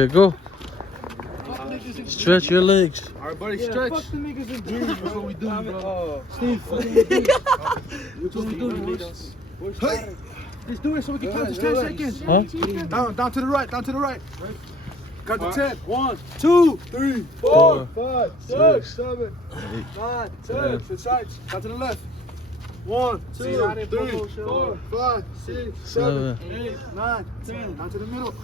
There you go. Stretch your legs. Alright, buddy, stretch. Fuck the niggas in dreams. That's what we do, bro. Steve, fuck the That's what we do, boys. Hey. Let's do it so we can count to 10 seconds. Huh? Down to the right, down to the right. Count to 10. 1, 2, 3, 4, 4, 5, 6, 6, 7, 8, 9, 10. 10. To the sides. Down to the left. 1, 2, 3, 4, 5, 6, 7, 8, 9, 10. Down to the middle.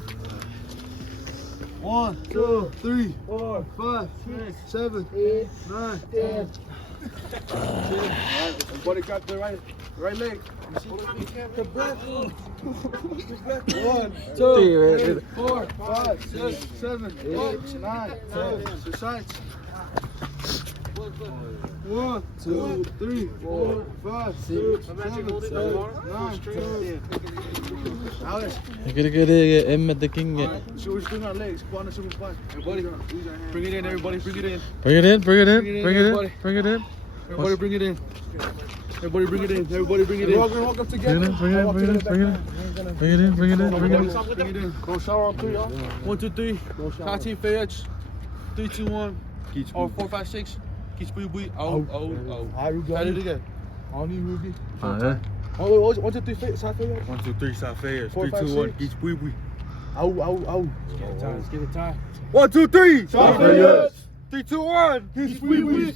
1, 2, 3, 4, 5, 6, 7, 8, 9, 10. Everybody got the right leg. The breath. 1, 2, 3, 4, 5, 6, 7, 8, 9, 10. To the sides. 1, 2, 3, 4, 5, 6, 7, 8, 9, 10. Alex, Emmet the king. should we bring our legs? Go on the super spine. Everybody, bring it in, everybody, bring it in. Bring it in, bring it in, Bring it in, bring it in, everybody. bring it in. Everybody bring it in. Everybody bring it in. Everybody bring it in. We're walk up Bring together. it in, bring it in, bring it in, bring it in. Bring it in, bring it in, bring it in. Bring it in. Go shower on 3, y'all. 1, 2, 3. Top team fades. 3, 2, 1. Or 4, 5, 6. Keep bui bui. Oh. How you Try it again. Only Ruby. Ah, Oh, 1, 2, 3. Side fade. 1, 2, 3, side fades. 4, 3, 5, 2, 1, 6. each bui bui. Ow. Let's get it time. 1, 2, 3, Side fades. 3, 2, 1, each bui bui.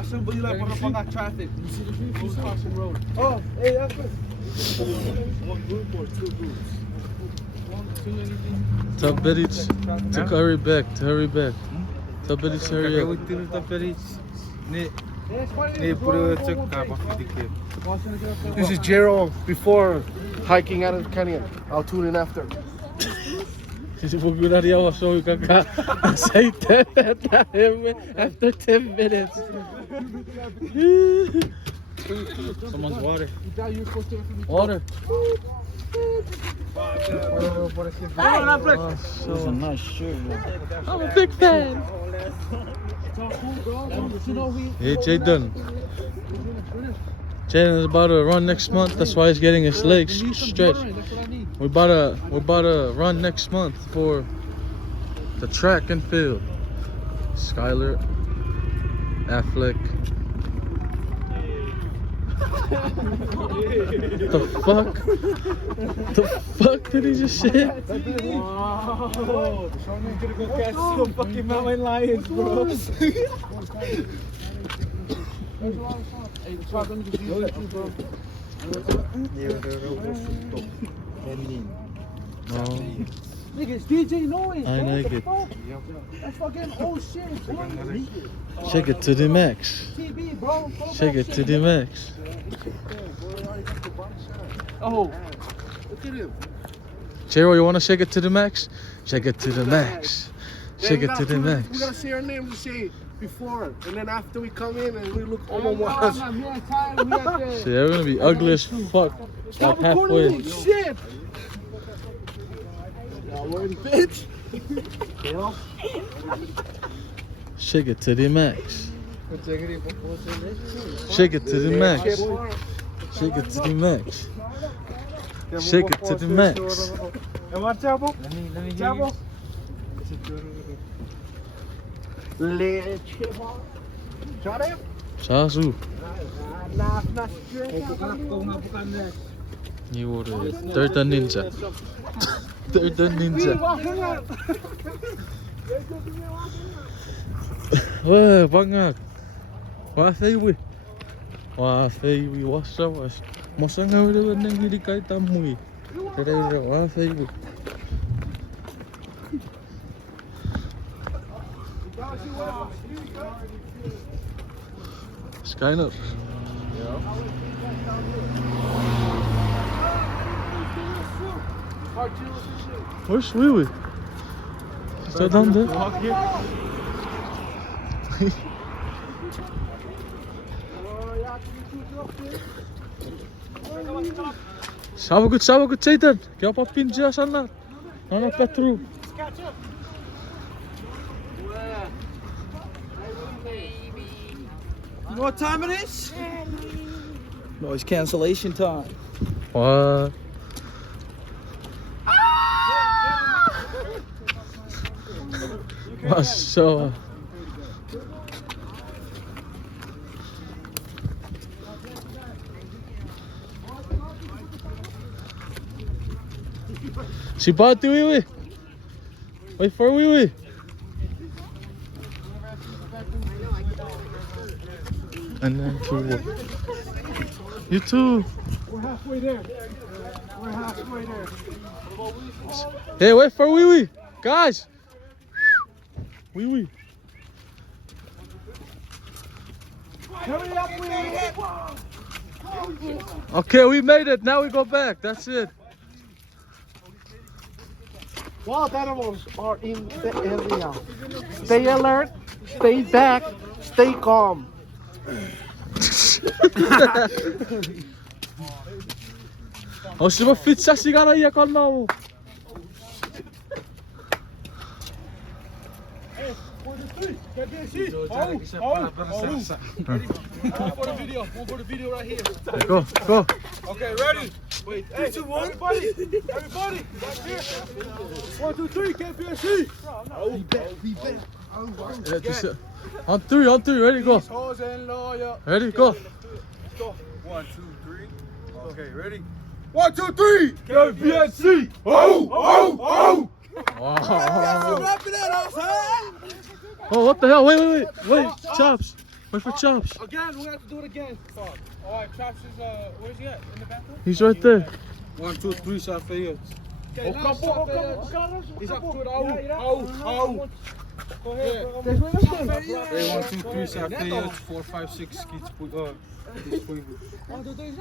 Assembly like para pang traffic. You see the dream? Who's crossing road? Oh, hey, that's good. 1 group or 2 groups? 1, 2, anything? Tell Betty to hurry back, to hurry back. Tell Betty to hurry up. This is Gerald before hiking out of the canyon. I'll tune in after. Huwag mo na riyaw so you can say 10 after 10 minutes. Someone's water. Water. That's a nice shirt. I'm a big fan. Hey, Jaden. Jaden is about to run next month. That's why he's getting his legs stretched. We're about to run next month for the track and field. Skylar, Affleck. The fuck? The fuck did he just say? Wow. Sean gonna go catch some fucking mountain lions, bro. No, Nigga, it's DJ Noise. I like it. That's fucking old shit, bro. Shake it to the max. TV, bro. Shake it to the max. Oh. Look at him. Jero, you want to shake it to the max? Shake it to the max. Shake it to the We max. gotta say our names and say before, and then after we come in and we look Oh, almost. Shit, they're gonna be ugly as fuck. Stop Like recording halfway. me, shit! Bitch! Shake it to the max. Shake it to the max. Shake it to the max. Shake it to the max. And what, Chavo? Chavo? Chasu. You ordered it. Third the ninja. Third the ninja. Wah, bangak. Wah, feiwi. Wah, feiwi. Wasa, was. Masa nga udah nang hindi kahit tamoy. Kaya wah, feiwi. It's kind of. Where's Wiwi? Is that down there? Sawa good Satan. Kaya pa pinja sana. Ano Petru? You know what time it is? Noise cancellation time. What? So si Pati wee wee. Wait for wee wee. And then two. You too. We're halfway there. We're halfway there. Hey, wait for wee wee. Guys. Wee wee. Hurry up, Wee. Okay, we made it. Now we go back. That's it. Wild animals are in the area. Stay alert, stay back, stay calm. Oh, se mä fitsasi kana ja kannau. One for the video. One for the video right here. Go, go. Okay, ready? Wait, hey, everybody, everybody, back here. 1, 2, 3, KPSC. On three, ready, go. Ready, go. 1, 2, 3. Okay, ready? 1, 2, 3. KPSC. Oh, oh, oh. Wow. Wrap it up, Oh, what the hell? Wait. Chops. Wait for Chops. Again, we have to do it again. Fuck. All right, Chops is, where's he at? In the bathroom? He's right there. 1, 2, 3, shot for you. Okay, now he's up to it. Oh. Go ahead, bro. Hey, 1, 2, 3, shot for you. 4, 5, 6, kids. Kids, 1, 2, 3.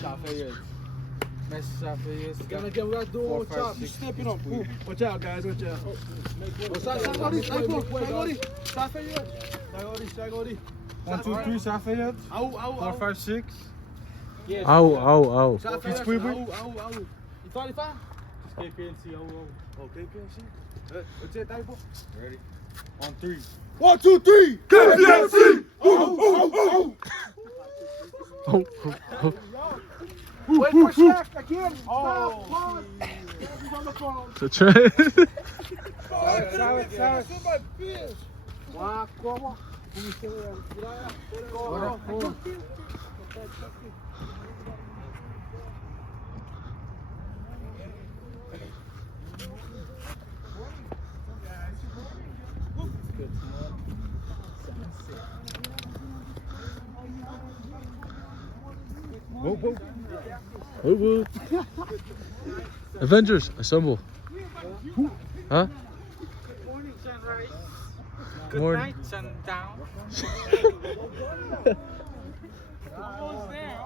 shot for you. Nice shot for you. Gotta get what I do with Chops. You stepping up. Watch out, guys. Watch out. Sagori. 1, 2, 3, shot for you. 4, 5, 6. Ow. Kids, KPNC. Okay, KPNC. What's it, Typo? Ready? On 3. 1, 2, 3. KPNC. Oh. Oh. Wait for Shaq again. Stop. Pause. He's on the phone. It's a train. Sorry. Woo. Avengers, assemble. Huh? Good morning, sunrise. Good morning. Night, sundown. Almost there.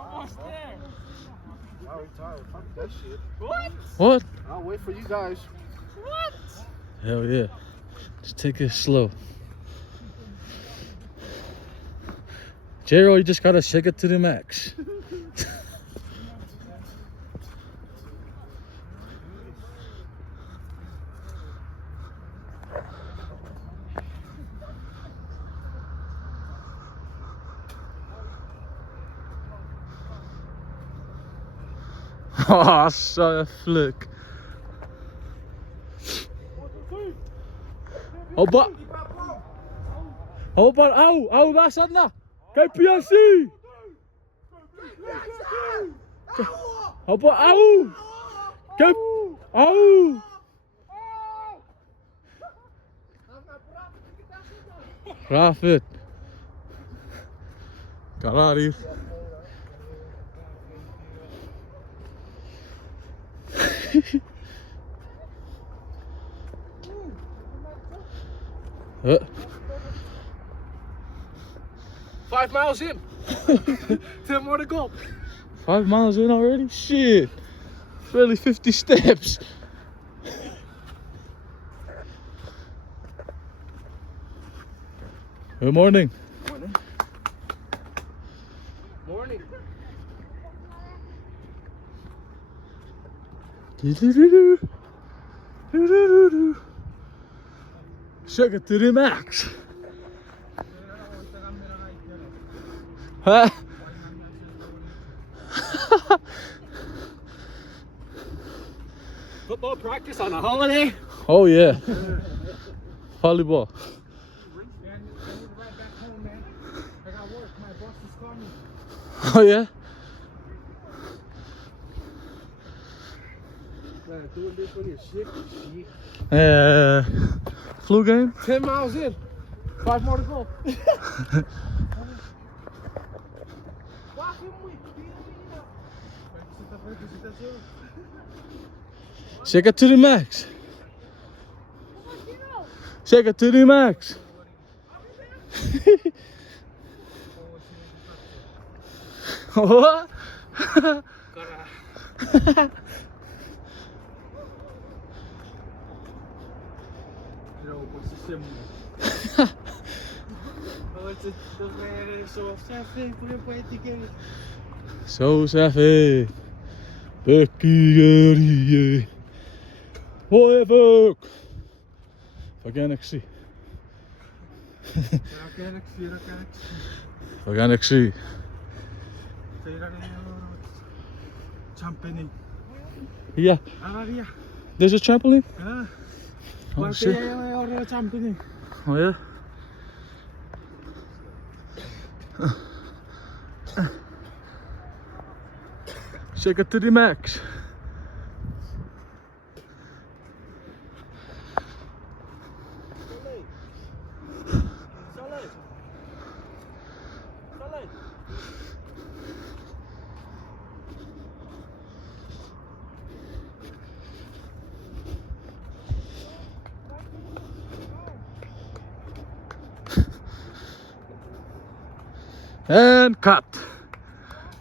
That shit. What? I'll wait for you guys. Hell yeah. Just take it slow. J-Ro, you just gotta shake it to the max. Oh, I saw a flick. Oh, but nasaan na? KPNC! Oh, but Rafit. Karari. Huh? 5 miles in. 10 more to go. 5 miles in already? Shit. Barely 50 steps. Good morning. Morning. Shake it to the max. Huh? Football practice on a holiday? Oh yeah. Volleyball. I need to ride back home, man. I got work. My boss is calling me. Oh yeah. Man, doing this when you're sick. Flu game. 10 miles in. 5 more to go. Shake it to the max. Shake it to the max. What? Zo safe. Becky Gary. Hoi fuck. Fuck ik zie. Fuck ik zie. Trampoline. Ja. Hier. Deze trampoline? Ja. Oh shit. Trampoline. Oh ja. Shake it to the max. And cut.